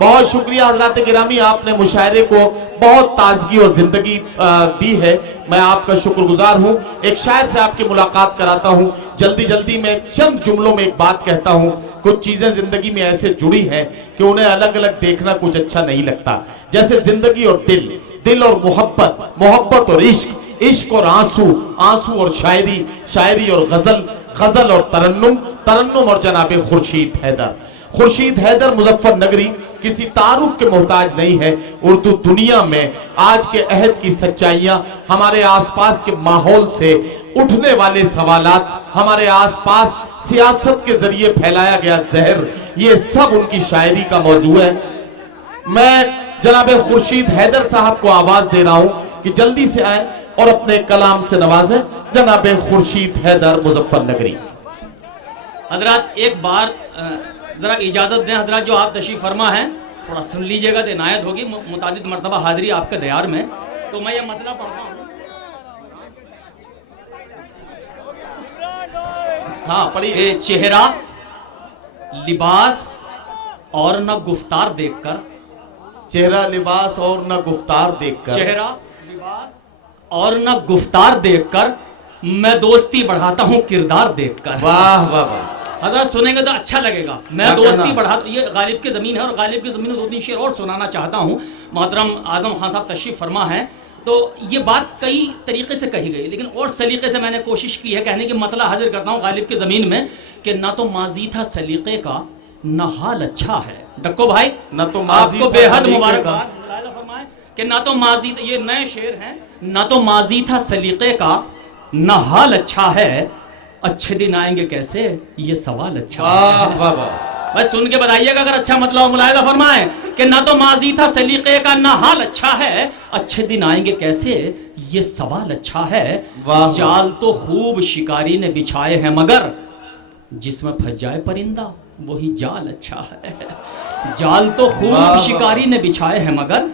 بہت شکریہ حضرات گرامی، آپ نے مشاعرے کو بہت تازگی اور زندگی دی ہے، میں آپ کا شکر گزار ہوں۔ ایک شاعر سے آپ کی ملاقات کراتا ہوں، جلدی جلدی میں چند جملوں میں ایک بات کہتا ہوں۔ کچھ چیزیں زندگی میں ایسے جڑی ہیں کہ انہیں الگ الگ دیکھنا کچھ اچھا نہیں لگتا، جیسے زندگی اور دل اور محبت اور عشق اور آنسو اور شاعری اور غزل اور ترنم اور جناب خورشید حیدر مظفر نگری کسی تعارف کے محتاج نہیں ہے۔ اردو دنیا میں آج کے عہد کی سچائیاں، ہمارے آس پاس کے ماحول سے اٹھنے والے سوالات، ہمارے آس پاس سیاست کے ذریعے پھیلایا گیا زہر، یہ سب ان کی شاعری کا موضوع ہے۔ میں جناب خورشید حیدر صاحب کو آواز دے رہا ہوں کہ جلدی سے آئیں اور اپنے کلام سے نوازیں۔ جناب خورشید حیدر مظفر نگری۔ حضرات ایک بار ذرا اجازت دیں حضرات، جو آپ تشریف فرما ہیں تھوڑا سن لیجئے گا تو عنایت ہوگی، متعدد مرتبہ حاضری آپ کے دیار میں، تو میں یہ مطلب پڑھتا ہوں۔ ہاں پڑھیے۔ چہرہ لباس اور نہ گفتار دیکھ کر، چہرہ لباس اور نہ گفتار دیکھ کر، چہرہ لباس اور نہ گفتار دیکھ کر میں دوستی بڑھاتا ہوں کردار دیکھ کر۔ واہ واہ واہ، حضرت سنیں گے تو اچھا لگے گا۔ میں دوستی بڑھاتا، یہ غالب کی زمین ہے اور غالب کی زمین میں دو تین شعر اور سنانا چاہتا ہوں۔ محترم اعظم خان صاحب تشریف فرما ہے، تو یہ بات کئی طریقے سے کہی گئی، لیکن اور سلیقے سے میں نے کوشش کی ہے کہنے کی مطلب حاضر کرتا ہوں غالب کی زمین میں کہ نہ تو ماضی تھا سلیقے کا نہ حال اچھا ہے۔ ڈکو بھائی نہ تو آپ ماضی کو تھا بے حد سلیقے مبارکباد، ملاحظہ فرمائیں کہ نہ تو ماضی، یہ نئے شعر ہیں، نہ تو ماضی تھا سلیقے کا نہ حال اچھا ہے، اچھے دن آئیں گے کیسے یہ سوال اچھا ہے۔ واہ واہ واہ، بس سن کے بتائیے گا اگر اچھا مطلب ملاحظہ فرمائیں کہ نہ تو ماضی تھا سلیقے کا نہ حال اچھا ہے، اچھے دن آئیں گے کیسے یہ سوال اچھا ہے۔ جال تو خوب شکاری نے بچھائے ہیں مگر جس میں پھنس جائے پرندہ وہی جال اچھا ہے۔ جال تو خوب شکاری نے بچھائے ہیں مگر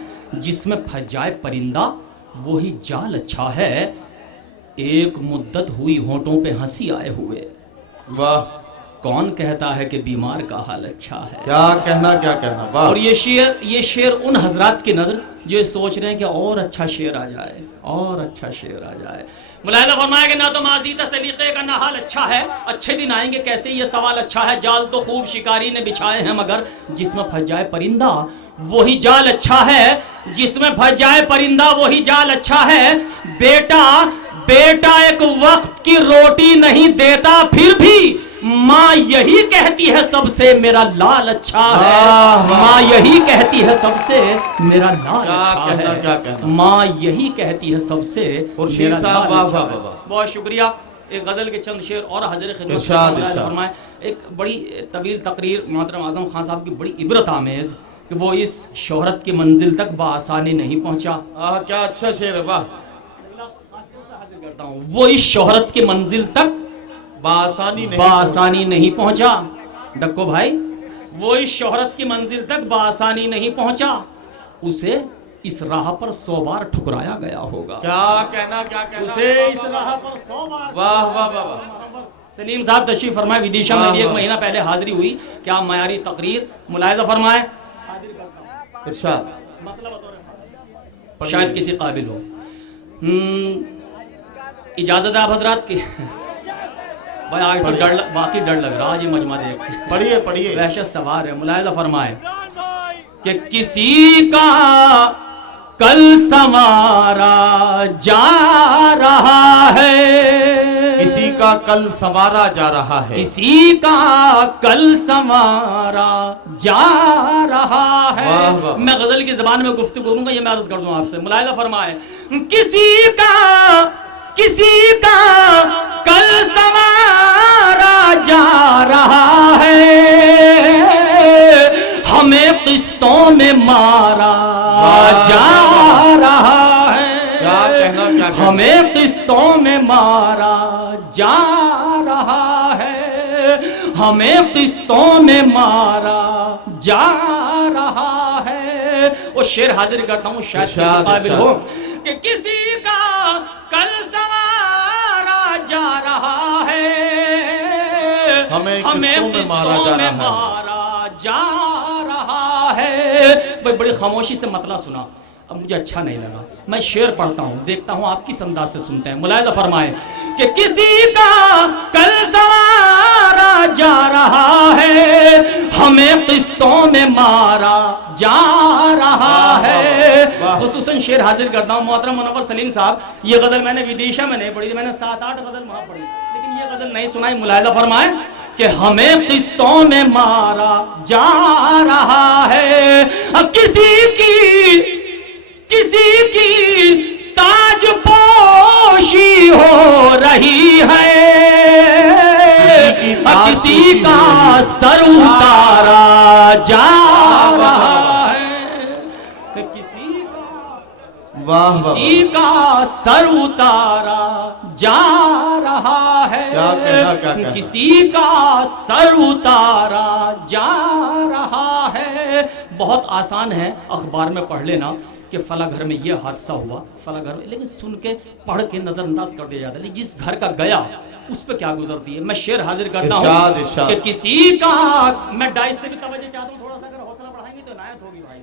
جس میں پھنس جائے پرندہ وہی جال اچھا ہے۔ ایک مدت ہوئی ہونٹوں پہ ہنسی آئے ہوئے، واہ، کون کہتا ہے کہ بیمار کا حال اچھا ہے۔ کیا کہنا کیا کہنا، واہ۔ اور یہ شعر ان حضرات کی نظر جو سوچ رہے ہیں کہ اور اچھا شعر آ جائے، اور اچھا شعر آ جائے۔ ملاحظہ فرمایا کہ نہ تو ماضی تھا سلیقے کا نہ حال اچھا ہے، اچھے دن آئیں گے کیسے یہ سوال اچھا ہے۔ جال تو خوب شکاری نے بچھائے ہیں مگر جس میں پھنس جائے پرندہ وہی جال اچھا ہے، جس میں پھنس جائے پرندہ وہی جال اچھا ہے۔ بیٹا ایک وقت کی روٹی نہیں دیتا پھر بھی ماں یہی کہتی ہے سب سے میرا لال اچھا ہے۔ ماں یہی کہتی ہے سب سے میرا لال اچھا ہے۔ ماں یہی کہتی ہے سب سے میرا لال اچھا ہے۔ بہت شکریہ۔ ایک غزل کے چند شعر اور حضرت خدمت فرمائے۔ ایک بڑی طویل تقریر محترم اعظم خان صاحب کی بڑی عبرت آمیز کہ وہ اس شہرت کی منزل تک بآسانی نہیں پہنچا۔ کیا اچھا شعر ہے، واہ۔ وہ اس شہرت کی منزل تک بآسانی نہیں پہنچا۔ ڈکو بھائی، وہ اس شہرت کی منزل تک بآسانی نہیں پہنچا، اسے اس راہ پر 100 بار ٹھکرایا گیا ہوگا۔ کیا کہنا کیا کہنا، اسے اس راہ پر 100 بار۔ واہ واہ واہ۔ سلیم صاحب تشریف فرمائے، ودیشا میں ایک مہینہ پہلے حاضری ہوئی، کیا معیاری تقریر، ملاحظہ فرمائے۔ ارشاد، شاید کسی قابل ہو۔ اجازت ہے آپ حضرات کی؟ بھائی آج تو واقعی ڈر لگ رہا آج یہ مجمع دیکھ کے۔ پڑھیے پڑھیے۔ وحشت سوار ہے، ملاحظہ فرمائے کہ کسی کا کل سنوارا جا رہا ہے، کسی کا کل سنوارا جا رہا ہے، کسی کا کل سنوارا جا رہا ہے۔ میں غزل کی زبان میں گفتگو کروں گا، یہ میں عرض کر دوں آپ سے، ملاحظہ فرمائے کسی کا کل سنوارا جا رہا ہے، ہمیں قسطوں میں مارا جا رہا ہے، ہمیں قسطوں میں مارا جا رہا ہے، ہمیں قسطوں میں مارا جا رہا ہے۔ وہ شعر حاضر کرتا ہوں شاید کسی قابل ہو کہ کسی کا کل سنوارا جا رہا ہے، ہمیں قسطوں میں مارا جا رہا ہے، भाई बड़ी खामोशी से मतला सुना, अब मुझे अच्छा नहीं लगा, मैं शेर पढ़ता हूँ, देखता हूँ आप किस अंदाज से सुनते हैं। मुलाहिजा फरमाए कि किसी का कल सवारा जा रहा है, हमें किस्तों में मारा जा रहा है। खुसूसन शेर हाजिर करता हूँ मोहतरम मुनव्वर सलीम साहब, ये गजल मैंने विदिशा में नहीं पढ़ी थी, मैंने 7-8 गजल वहां पढ़ी, लेकिन ये गजल नहीं सुनाई। मुलाहिजा फरमाए कि हमें किस्तों में मारा जा रहा है, अब किसी की ताज पोशी हो रही है, किसी का सर उतारा जा रहा है, किसी का सर उतारा जा रहा है, किसी का सर उतारा जा रहा है। बहुत आसान है, अखबार में पढ़ लेना कि फला घर में ये हादसा हुआ, फला घर में, लेकिन सुन के पढ़ के नजरअंदाज कर दिया जाता है। लेकिन जिस घर का गया उस पे क्या गुजरती है। मैं शेर हाजिर करता हूँ कि किसी का, मैं डाइस से भी तवज्जो चाहता हूँ, थोड़ा सा अगर हौसला बढ़ाएंगे तो इनायत होगी भाई,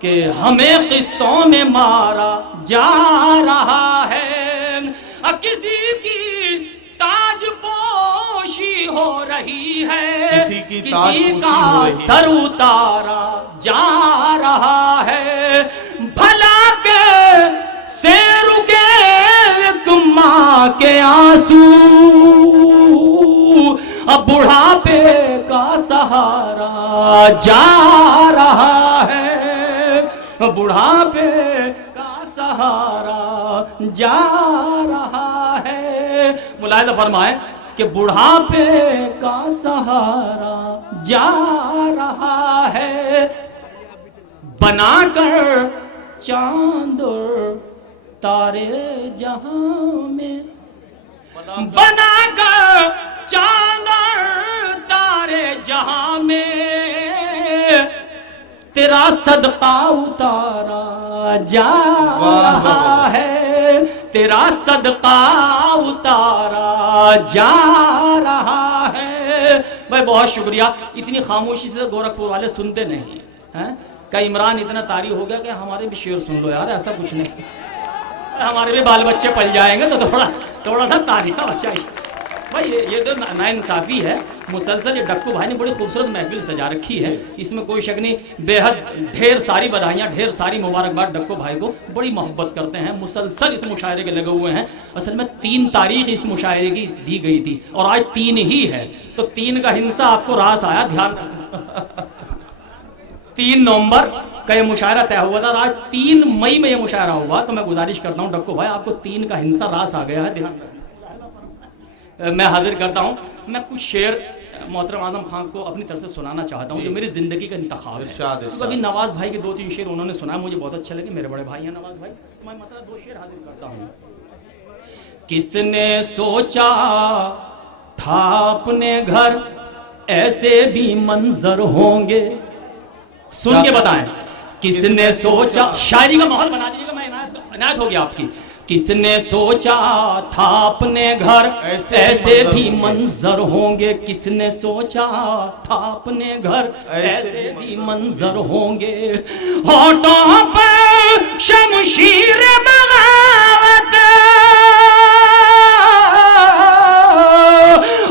कि हमें किस्तों में मारा जा रहा है, किसी की ताज पोशी हो रही है, किसी का सर उतारा जा रहा है, भला के से रुके एक माँ के आंसू, अब बुढ़ापे का सहारा जा रहा है, बुढ़ापे का सहारा जा रहा है। मुलाहिजा फरमाए कि बुढ़ापे का सहारा जा रहा है, बनाकर चांद और तारे जहां में, बनाकर चांद और तारे जहां में, तेरा सदका उतारा जा रहा है, तेरा सदका उतारा जा रहा है। भाई बहुत शुक्रिया, इतनी खामोशी से गोरखपुर वाले सुनते नहीं हैं। क्या इमरान इतना तारी हो गया कि हमारे भी शेर सुन लो यार, ऐसा कुछ नहीं, हमारे भी बाल बच्चे पल जाएंगे तो थोड़ा सा तारीफ बच्चा ही। भाई ये तो नाइंसाफी है मुसलसल। ये डक्कू भाई ने बड़ी खूबसूरत महफिल सजा रखी है, इसमें कोई शक नहीं। बेहद ढेर सारी बधाइयाँ, ढेर सारी मुबारकबाद डक्कू भाई को, बड़ी मोहब्बत करते हैं, मुसलसल इस मुशायरे के लगे हुए हैं। असल में 3 तारीख इस मुशायरे की दी गई थी और आज 3 ही है, तो 3 का हिंसा आपको रास आया, ध्यान 3 नवंबर का ये मुशायरा तय हुआ था और आज 3 मई में ये मुशायरा हुआ। तो मैं गुजारिश करता हूँ डक्कू भाई, आपको 3 का हिंसा रास आ गया है, ध्यान रखना। मैं हाजिर करता हूँ, मैं कुछ शेर मोहतरम आजम खान को अपनी तरफ से सुनाना चाहता हूँ जो मेरी ज़िंदगी का इंतखाब है। तो अभी नवाज़ भाई के 2-3 शेर उन्होंने सुनाया, मुझे बहुत अच्छे लगे, मेरे बड़े भाई हैं नवाज़ भाई। मैं मतलब 2 शेर हाजिर करता हूँ। किसने सोचा था अपने घर ऐसे भी मंजर होंगे, सुन के बताएं, किसने सोचा, शायरी का माहौल बना दीजिएगा, मैं इनायत होगी आपकी। किसने सोचा था अपने घर ऐसे भी मंजर होंगे, किसने सोचा था अपने घर ऐसे भी मंजर होंगे, होठों पर शमशीर बगावत,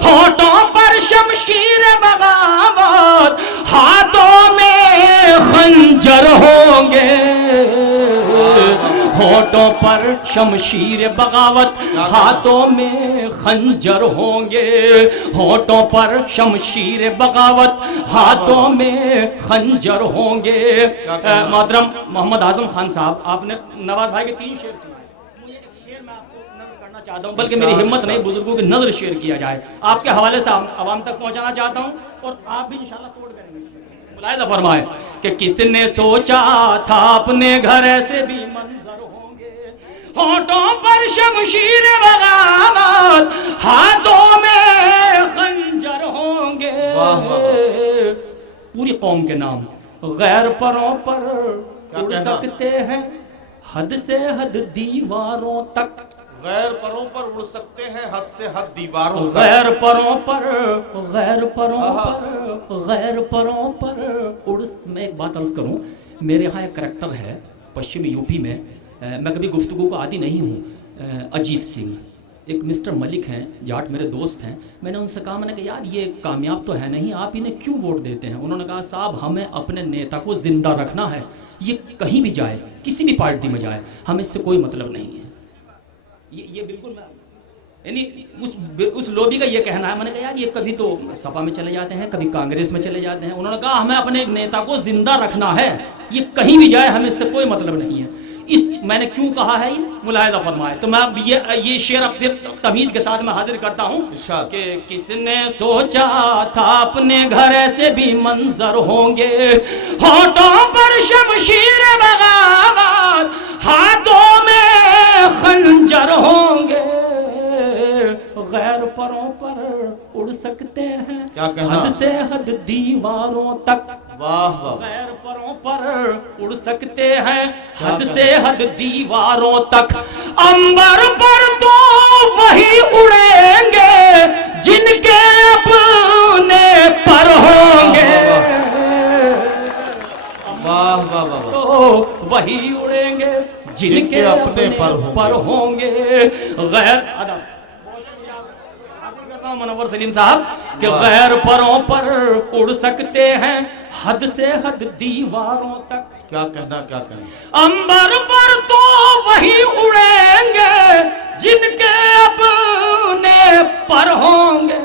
होठों पर शमशीर बगावत, हाथों में खंजर होंगे, होठों पर शमशीर बगावत, हाथों में खंजर होंगे, होठों पर शमशीर बगावत, हाथों में खंजर होंगे। मोहतरम मोहम्मद आजम खान साहब, आपने नवाज भाई के 3 शेर सुनाए, मुझे एक शेर मैं आपको नज़र करना चाहता हूँ, बल्कि मेरी हिम्मत नहीं, बुजुर्गों की नज़र शेयर किया जाए, आपके हवाले से आवाम तक पहुँचाना चाहता हूँ और आप भी इंशाल्लाह तोड़ करेंगे। मुलाहिजा फरमाए कि किसने सोचा था अपने घर ऐसे भी मंजर होंगे, होठों पर शमशीर बगावत, हाथों में खंजर होंगे। पूरी कौम के नाम गैर परों पर उड़ सकते हैं, हद से हद दीवारों तक, गैर परों पर उड़ सकते हैं, हद से हद दीवारों तक, गैर परों पर, गैर परों पर, गैर परों पर उड़। मैं एक बात अर्ज करूं میرے यहाँ एक करेक्टर है पश्चिमी यूपी में, मैं कभी गुफ्तगू को आदी नहीं हूँ, अजीत सिंह, एक मिस्टर मलिक हैं, जाट मेरे दोस्त हैं। मैंने उनसे कहा, मैंने कहा यार ये कामयाब तो है नहीं, आप इन्हें क्यों वोट देते हैं? उन्होंने कहा साहब हमें अपने नेता को ज़िंदा रखना है, ये कहीं भी जाए, किसी भी पार्टी में जाए, हमें इससे कोई मतलब नहीं है। ये बिल्कुल मैं यानी उस लोबी का ये कहना है। मैंने कहा यार ये कभी तो सपा में चले जाते हैं, कभी कांग्रेस में चले जाते हैं। उन्होंने कहा हमें अपने नेता को जिंदा रखना है, ये कहीं भी जाए हमें इससे कोई मतलब नहीं है। इस मैंने क्यों कहा है ये मुलाहिजा फरमाए। तो मैं ये शेर अब फिर तमीद के साथ मैं हाजिर करता हूँ कि किसने सोचा था अपने घर ऐसे भी मंजर होंगे, होठों पर शमशीर बगावत, हाथों में खंजर होंगे, गैर परों पर उड़ सकते हैं हद से हद दीवारों तक, वाह वाह, गैर परों पर उड़ सकते हैं हद से हद दीवारों तक, अंबर पर तो वही उड़ेंगे जिनके अपने पर होंगे, वाह वाह वाह, तो वही उड़ेंगे जिनके अपने पर होंगे। गैर मनवर सलीम साहब कि गैर परों पर उड़ सकते हैं हद से हद दीवारों तक, क्या कहना क्या कहना, अंबर पर तो वही उड़ेंगे जिनके अपने पर होंगे,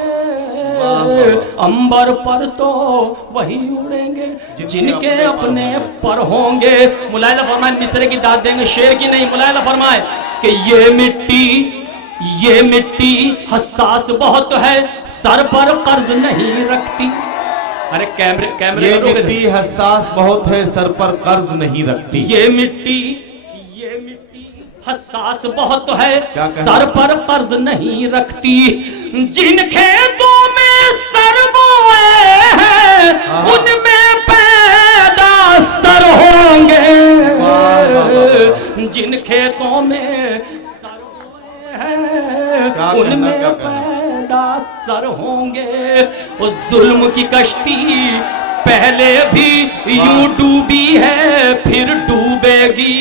अंबर पर तो वही उड़ेंगे जिनके अपने पर होंगे। मुलाहिजा फरमाए, मिसरे की दाद देंगे, शेर की नहीं। मुलाहिजा फरमाए कि ये मिट्टी हसास बहुत है, सर पर कर्ज नहीं रखती। अरे कैमरे ये मिट्टी हसास बहुत है, सर पर कर्ज नहीं रखती। ये मिट्टी हसास बहुत है, सर पर कर्ज नहीं रखती। जिन खेतों में सर बोए हैं उनमें पैदा सर होंगे, जिन खेतों में उनमें पैदा सर होंगे। उस जुल्म की कश्ती पहले भी यूं डूबी है फिर डूबेगी,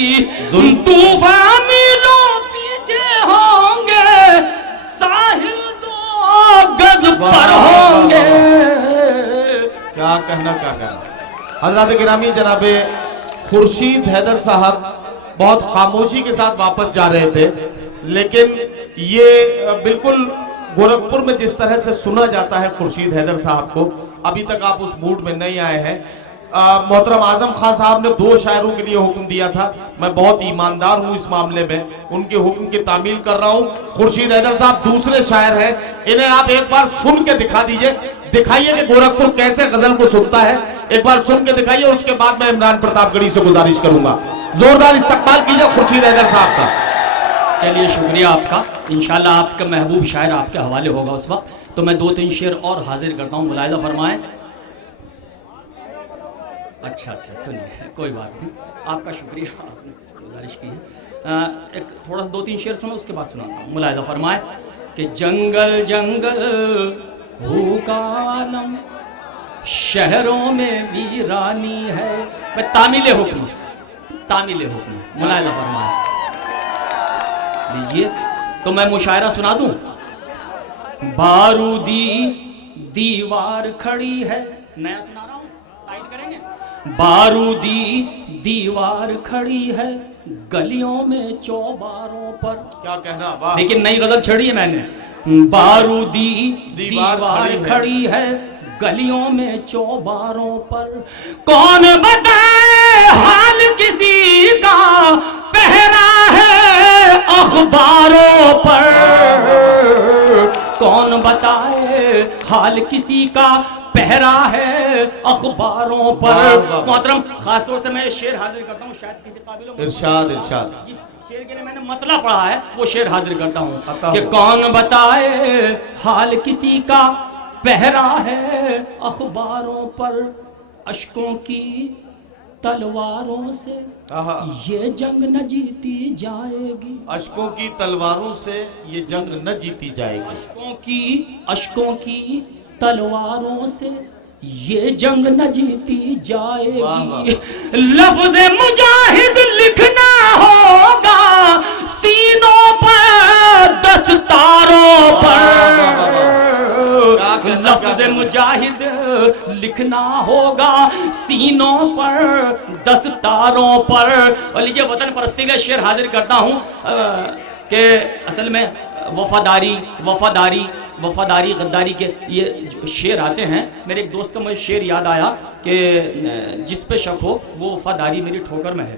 तूफान मीलों पीछे होंगे, साहिल दो गज पर होंगे। क्या कहना क्या कहना। हजरत गिरामी जनाबे खुर्शीद हैदर साहब बहुत खामोशी के साथ वापस जा रहे थे, लेकिन ये बिल्कुल गोरखपुर में जिस तरह से सुना जाता है खुर्शीद हैदर साहब को, अभी तक आप उस मूड में नहीं आए हैं। मोहतरम आजम खान साहब ने 2 शायरों के लिए हुक्म दिया था, मैं बहुत ईमानदार हूं इस मामले में, उनके हुक्म की तामील कर रहा हूं। खुर्शीद हैदर साहब दूसरे शायर हैं, इन्हें आप एक बार सुन के दिखा दीजिए, दिखाइए कि गोरखपुर कैसे गजल को सुनता है, एक बार सुन के दिखाइए। और उसके बाद मैं इमरान प्रतापगढ़ी से गुजारिश करूंगा, जोरदार इस्तकबाल कीजिए खुर्शीद हैदर साहब का। चलिए शुक्रिया आपका, इंशाल्लाह आपका महबूब शायर आपके हवाले होगा उस वक्त। तो मैं 2-3 शेर और हाजिर करता हूँ, मुलाहिजा फरमाएं। अच्छा सुनिए, कोई बात नहीं, आपका शुक्रिया, आपने गुजारिश की है। एक थोड़ा सा 2-3 शेर सुनो, उसके बाद सुनाता हूँ। मुलाहिजा फरमाएं कि जंगल जंगल हुकालम शहरों में वीरानी है। मैं तामिल हुक्म मुलाहिजा फरमाएं लीजिए। तो मैं मुशायरा सुना दूं। बारूदी दीवार खड़ी है, नया सुना रहा हूं, टाइट करेंगे। बारूदी दीवार खड़ी है गलियों में चौबारों पर। क्या कहना, वाह। लेकिन नई गजल छड़ी है मैंने। बारूदी दीवार खड़ी है गलियों में चौबारों पर, कौन बताए हाल किसी का पहरा है अखबारों पर, कौन बताए हाल किसी का पहरा है अखबारों पर। मोहतरम खासतौर से मैं शेर हाजिर करता हूँ, शायद किसी काबिल इरशाद शेर के लिए मैंने मतला पढ़ा है, वो शेर हाजिर करता हूँ कि कौन बताए हाल किसी का पहरा है अखबारों पर, अश्कों की तलवारों से ये जंग न जीती जाएगी, अश्कों की तलवारों से ये जंग न जीती जाएगी, अश्कों की तलवारों से یہ جنگ نہ جیتی جائے واہ واہ گی. لفظ مجاہد لکھنا ہوگا سینوں پر دستاروں پر. لفظ مجاہد لکھنا ہوگا سینوں پر دستاروں پر. اور لیجئے وطن پرستی کا شعر حاضر کرتا ہوں کہ اصل میں وفاداری وفاداری وفاداری غداری کے یہ جو شعر آتے ہیں. میرے ایک دوست کا مجھے شعر یاد آیا کہ جس پہ شک ہو وہ وفاداری میری ٹھوکر میں ہے.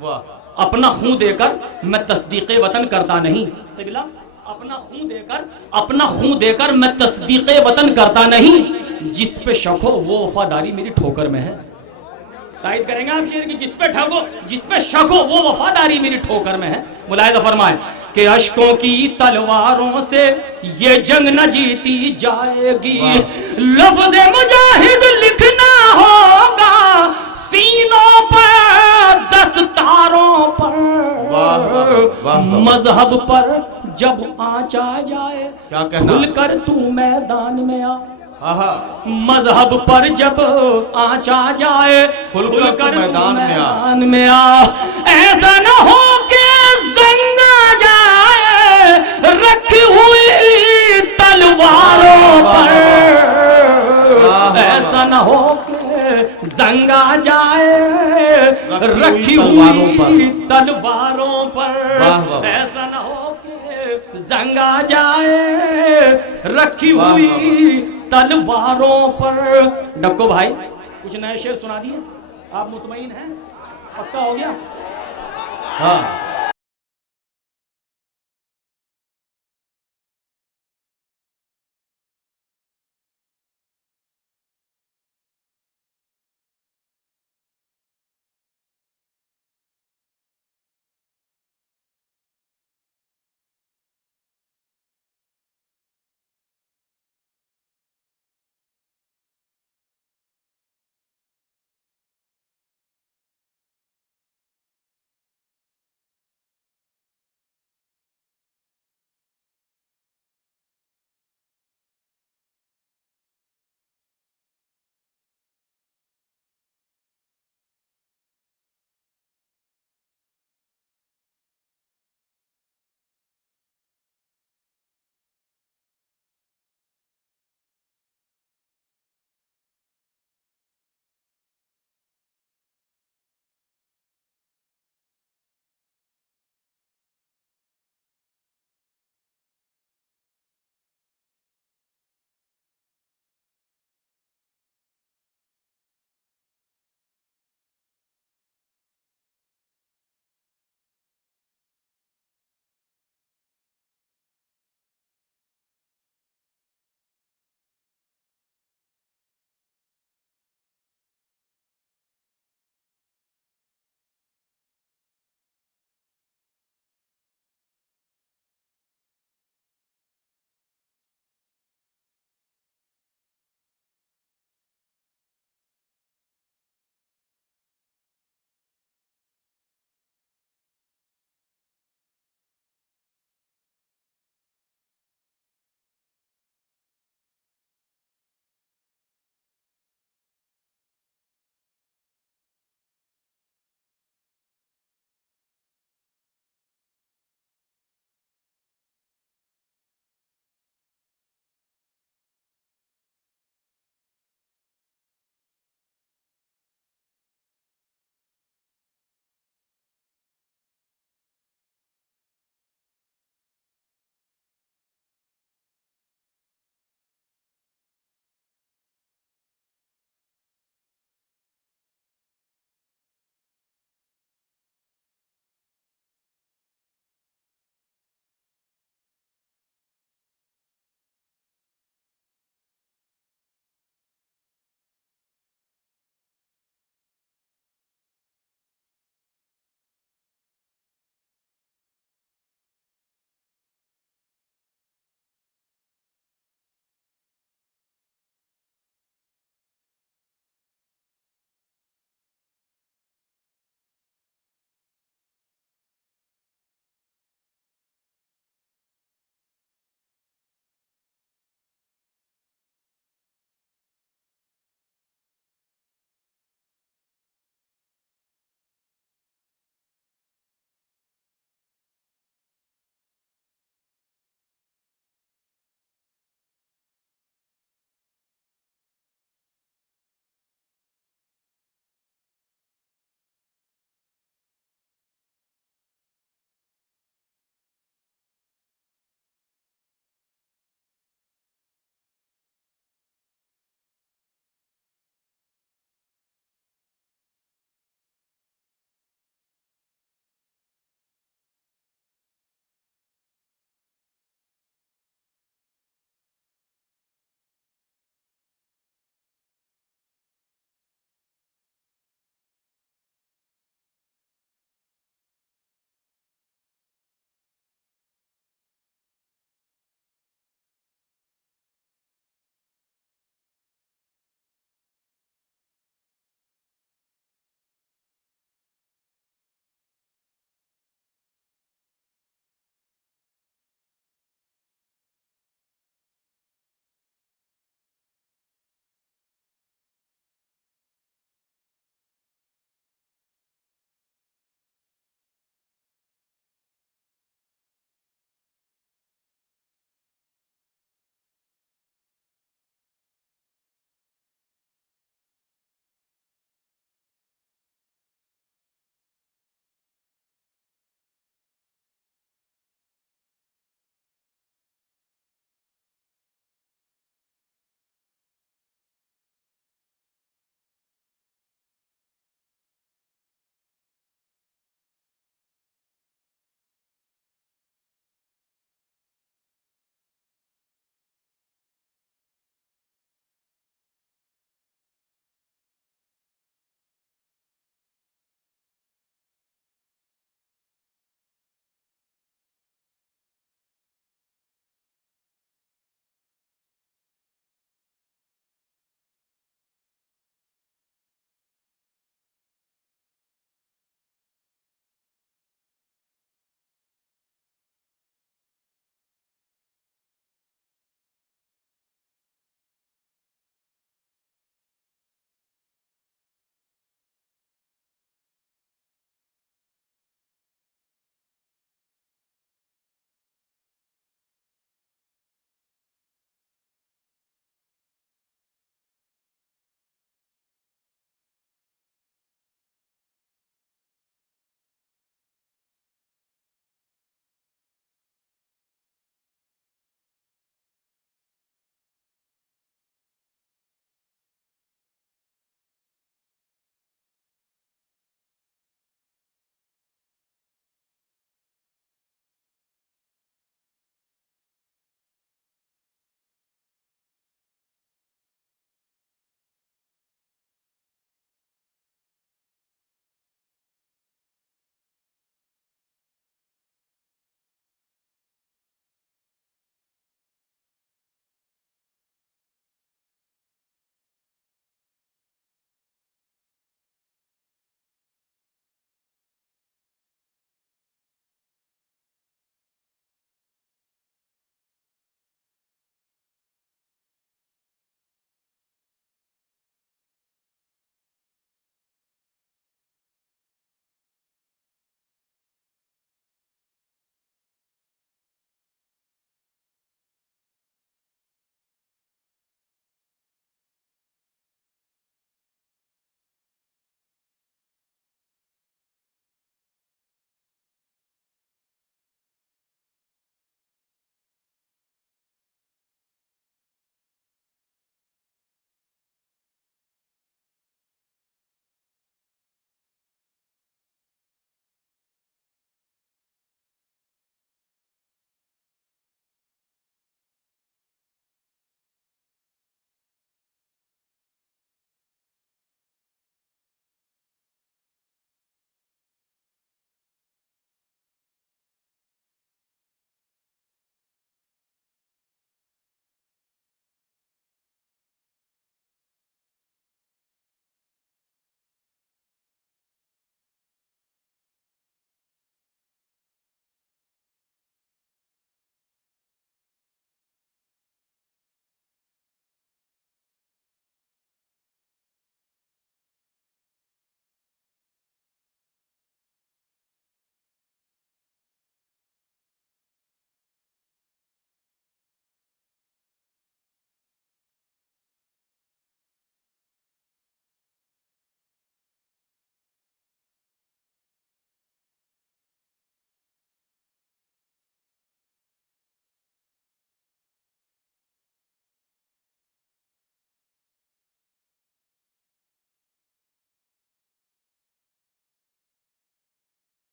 واہ اپنا خون دے کر میں تصدیق وطن کرتا نہیں. اپنا خون دے کر میں تصدیق وطن کرتا نہیں. جس پہ شک ہو وہ وفاداری میری ٹھوکر میں ہے. تائید کریں گے آپ شعر کی؟ جس پہ شک ہو وہ وفاداری میری ٹھوکر میں ہے. ملاحظہ فرمائیں کہ اشکوں کی تلواروں سے یہ جنگ نہ جیتی جائے گی. لفظ مجاہد لکھنا ہوگا سینوں پر دستاروں پر. مذہب پر جب آنچ آ جائے کھل کر تو میدان میں آ. مذہب پر جب آنچ آ جائے کھل کر میدان میں آ. ایسا نہ ہو کہ زنگ آ جائے رکھی ہوئی تلواروں پر. ایسا نہ ہو کہ زنگ آ جائے رکھی ہوئی تلواروں پر. ایسا نہ ہو کہ زنگ آ جائے رکھی ہوئی تلواروں پر. ڈکو بھائی کچھ نئے شعر سنا دیے. آپ مطمئن ہیں؟ پکا ہو گیا؟ ہاں